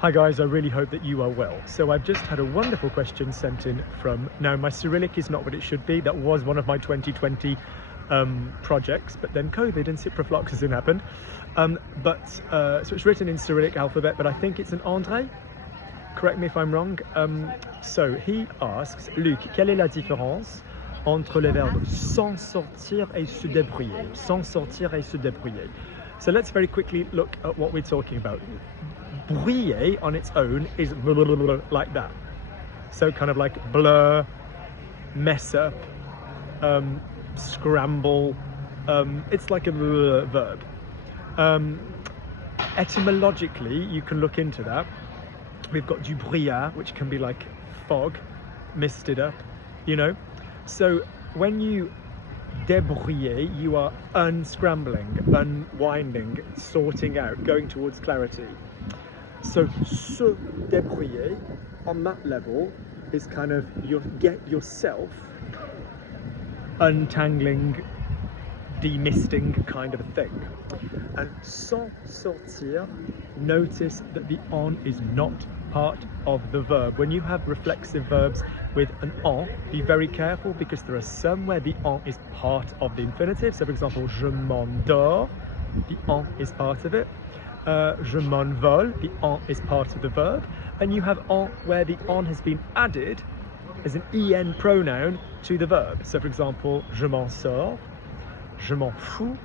Hi guys, I really hope that you are well. So I've just had a wonderful question sent in from, now my Cyrillic is not what it should be. That was one of my 2020 projects, but then COVID and ciprofloxacin happened. So it's written in Cyrillic alphabet, but I think it's an André. Correct me if I'm wrong. So he asks, Luc, quelle est la différence entre les verbes s'en sortir et se débrouiller? S'en sortir et se débrouiller. So let's very quickly look at what we're talking about. Brouiller on its own is like that. So kind of like blur, mess up, scramble. It's like a verb. Etymologically, you can look into that. We've got du brouillard, which can be like fog, misted up, you know. So when you débrouiller, you are unscrambling, unwinding, sorting out, going towards clarity. So se débrouiller on that level is kind of get yourself untangling, demisting kind of a thing. And s'en sortir, notice that the on is not part of the verb. When you have reflexive verbs with an en, be very careful because there are some where the en is part of the infinitive. So for example, je m'endors, the en is part of it. Je m'envole, the en is part of the verb. And you have en where the on has been added as an en pronoun to the verb. So for example, je m'en sors, je m'en fous,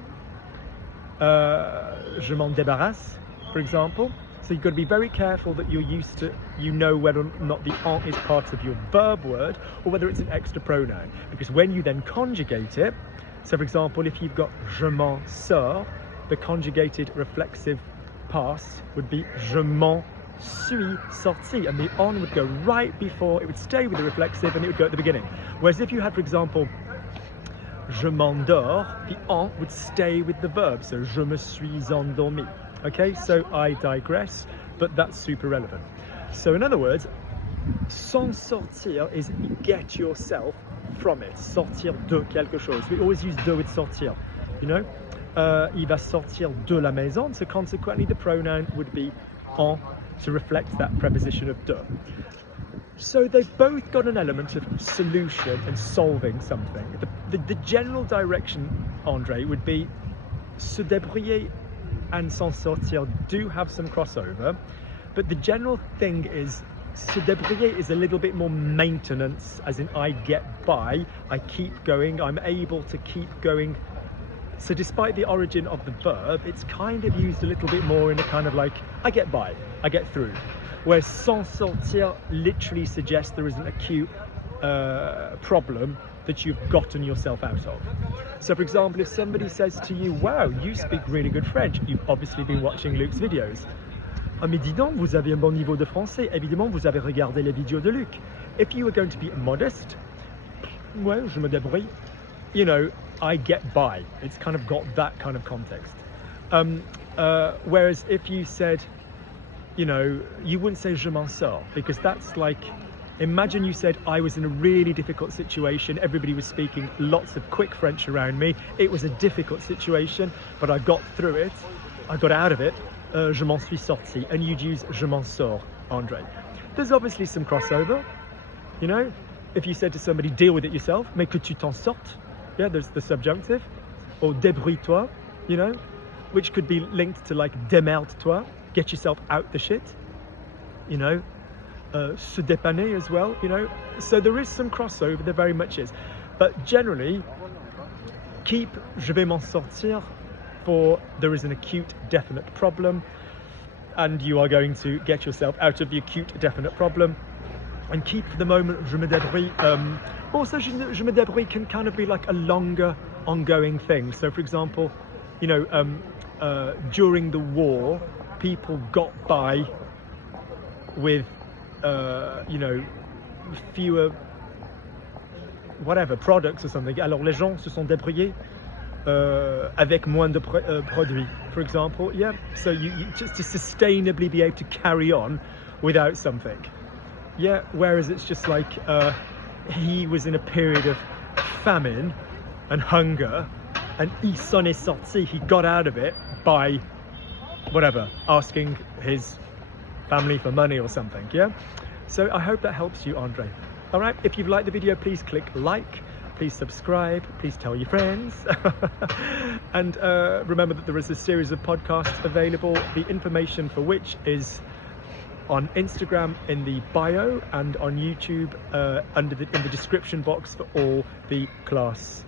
je m'en débarrasse, for example. So you've got to be very careful that you're used to, you know whether or not the en is part of your verb word or whether it's an extra pronoun. Because when you then conjugate it, so for example, if you've got je m'en sors, the conjugated reflexive past would be je m'en suis sorti, and the on would go right before, it would stay with the reflexive and it would go at the beginning. Whereas if you had, for example, je m'endors, the en would stay with the verb, so je me suis endormi. Okay, so I digress, but that's super relevant. So in other words, s'en sortir is get yourself from it, sortir de quelque chose. We always use de with sortir, you know. Il va sortir de la maison, so consequently the pronoun would be en to reflect that preposition of de. So they've both got an element of solution and solving something. The general direction, André, would be se débrouiller and s'en sortir do have some crossover, but the general thing is se débrouiller is a little bit more maintenance, as in I get by, I keep going, I'm able to keep going. So despite the origin of the verb, it's kind of used a little bit more in a kind of like, I get by, I get through. Whereas s'en sortir literally suggests there is an acute problem that you've gotten yourself out of. So for example, if somebody says to you, wow, you speak really good French, you've obviously been watching Luc's videos. Ah mais dis donc, vous avez un bon niveau de français, évidemment vous avez regardé les vidéos de Luc. If you were going to be modest, ouais, je me débrouille, you know, I get by. It's kind of got that kind of context. Whereas if you said, you know, you wouldn't say je m'en sors, because that's like, imagine you said I was in a really difficult situation, everybody was speaking lots of quick French around me, it was a difficult situation, but I got through it, I got out of it, je m'en suis sorti, and you'd use je m'en sors, André. There's obviously some crossover, you know, if you said to somebody, deal with it yourself, mais que tu t'en sortes, yeah, there's the subjunctive, or débrouille-toi, you know, which could be linked to like démerde-toi, get yourself out the shit, you know, se dépanner as well, you know. So there is some crossover, there very much is. But generally, keep je vais m'en sortir for there is an acute definite problem and you are going to get yourself out of the acute definite problem. And keep for the moment je me débrouille. Also, je me débrouille can kind of be like a longer ongoing thing. So for example, you know, during the war, people got by with you know, fewer whatever products or something. Alors les gens se sont débrouillés avec moins de produits, for example. Yeah, so you just to sustainably be able to carry on without something. Yeah, whereas it's just like he was in a period of famine and hunger, and il s'en est sorti, he got out of it by whatever, asking his family for money or something, yeah? So I hope that helps you, Andre. All right, if you've liked the video, please click like, please subscribe, please tell your friends. And remember that there is a series of podcasts available, the information for which is on Instagram in the bio and on YouTube in the description box for all the class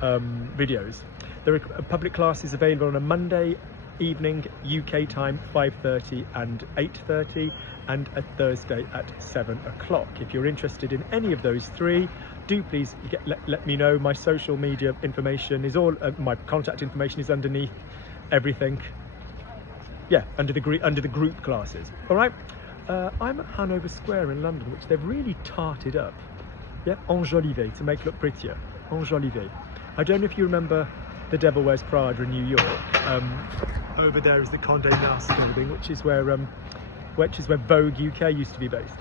videos. There are public classes available on a Monday evening UK time 5:30 and 8:30, and a Thursday at 7 o'clock. If you're interested in any of those three, do please let me know. My social media information is all my contact information is underneath everything. Yeah, under the group classes. All right, I'm at Hanover Square in London, which they've really tarted up. Yeah, enjolivé to make it look prettier. Enjolivé. I don't know if you remember The Devil Wears Prada in New York. Over there is the Condé Nast building, which is where Vogue UK used to be based,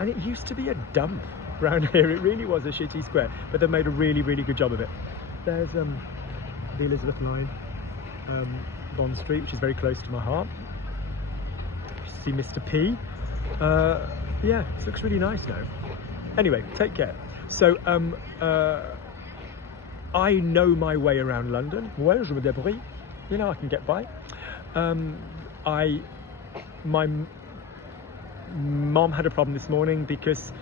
and it used to be a dump around here. It really was a shitty square, but they've made a really good job of it. There's the Elizabeth line, Bond Street, which is very close to my heart. See Mr. P. Yeah, it looks really nice now. Anyway, take care. So I know my way around London. Ouais, je me débrouille. You know, I can get by. My mom had a problem this morning because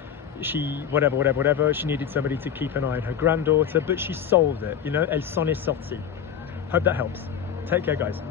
she she needed somebody to keep an eye on her granddaughter, but she solved it. You know, elle s'en est sortie. Hope that helps. Take care, guys.